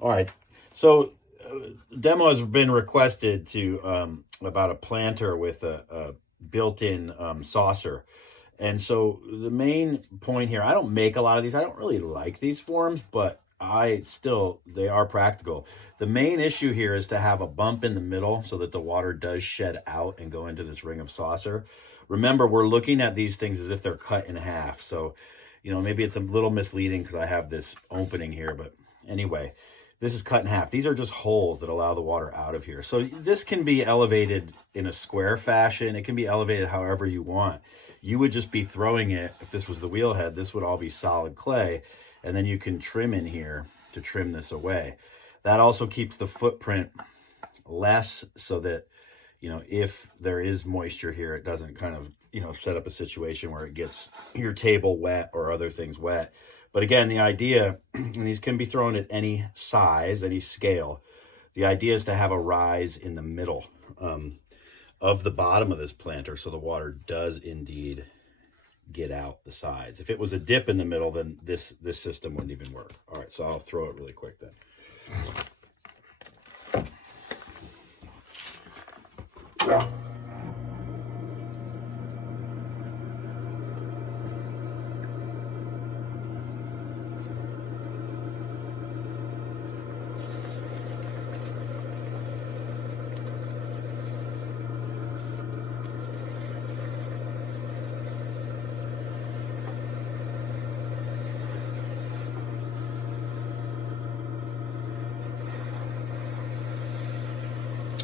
All right. So, demo has been requested to about a planter with a built-in saucer. And so the main point here, I don't make a lot of these. I don't really like these forms, but they are practical. The main issue here is to have a bump in the middle so that the water does shed out and go into this ring of saucer. Remember, we're looking at these things as if they're cut in half. So, maybe it's a little misleading because I have this opening here, but anyway, this is cut in half. These are just holes that allow the water out of here. So this can be elevated in a square fashion. It can be elevated however you want. You would just be throwing it, if this was the wheel head, this would all be solid clay. And then you can trim in here to trim this away. That also keeps the footprint less so that, if there is moisture here, it doesn't kind of, set up a situation where it gets your table wet or other things wet. But again, the idea, and these can be thrown at any size, any scale. The idea is to have a rise in the middle of the bottom of this planter so the water does indeed get out the sides. If it was a dip in the middle, then this system wouldn't even work. All right, so I'll throw it really quick then.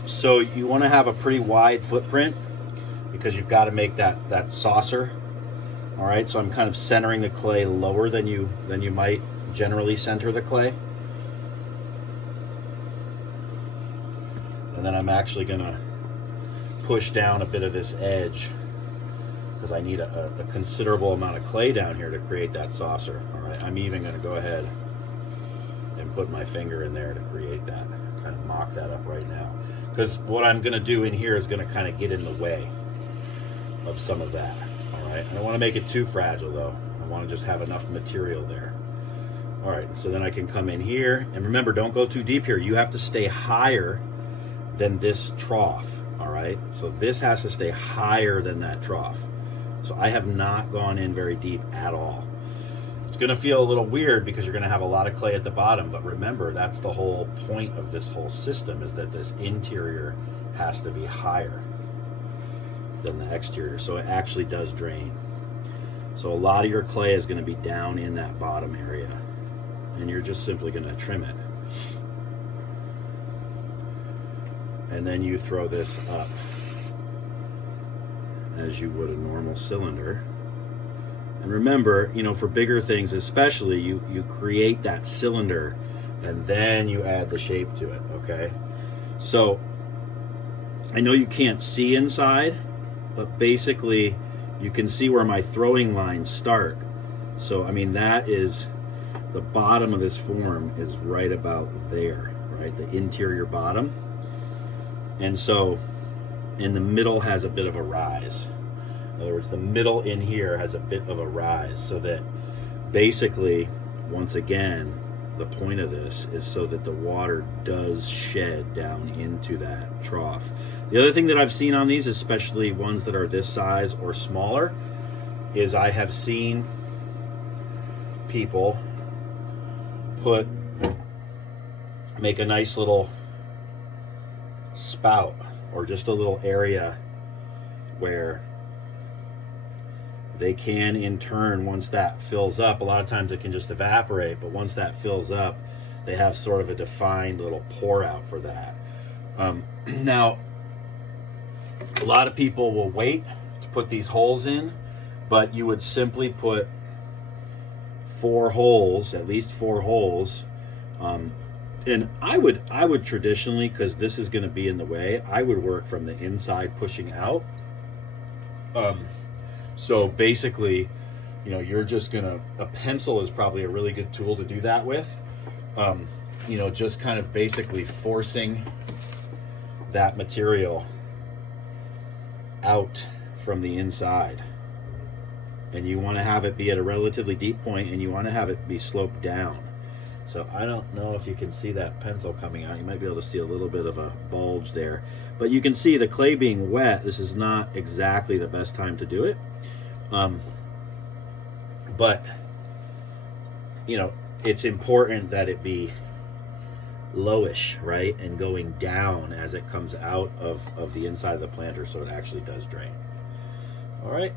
So you want to have a pretty wide footprint because you've got to make that saucer. All right, so I'm kind of centering the clay lower than you might generally center the clay. And then I'm actually going to push down a bit of this edge because I need a considerable amount of clay down here to create that saucer. All right, I'm even going to go ahead and put my finger in there to create that, kind of mock that up right now. Because what I'm going to do in here is going to kind of get in the way of some of that. All right, I don't want to make it too fragile though. I want to just have enough material there. All right, so then I can come in here, and remember, don't go too deep here. You have to stay higher than this trough. All right, so this has to stay higher than that trough. So I have not gone in very deep at all. It's going to feel a little weird because you're going to have a lot of clay at the bottom, but remember, that's the whole point of this whole system, is that this interior has to be higher than the exterior, so it actually does drain. So a lot of your clay is going to be down in that bottom area, and you're just simply going to trim it. And then you throw this up as you would a normal cylinder. And remember, for bigger things especially, you create that cylinder and then you add the shape to it, okay? So I know you can't see inside, but basically you can see where my throwing lines start. So, I mean, that is the bottom of this form is right about there, right? The interior bottom. And so in the middle has a bit of a rise. In other words, the middle in here has a bit of a rise, so that basically, once again, the point of this is so that the water does shed down into that trough. The other thing that I've seen on these, especially ones that are this size or smaller, is I have seen people make a nice little spout or just a little area where they can, in turn, once that fills up, a lot of times it can just evaporate, but once that fills up, they have sort of a defined little pour out for that. Now, a lot of people will wait to put these holes in, but you would simply put 4 holes, at least 4 holes. And I would traditionally, because this is going to be in the way, I would work from the inside pushing out. So basically, you're just gonna, a pencil is probably a really good tool to do that with. Just kind of basically forcing that material out from the inside. And you want to have it be at a relatively deep point, and you want to have it be sloped down. So I don't know if you can see that pencil coming out. You might be able to see a little bit of a bulge there. But you can see the clay being wet. This is not exactly the best time to do it. But, you know, it's important that it be lowish, right? And going down as it comes out of the inside of the planter so it actually does drain. All right.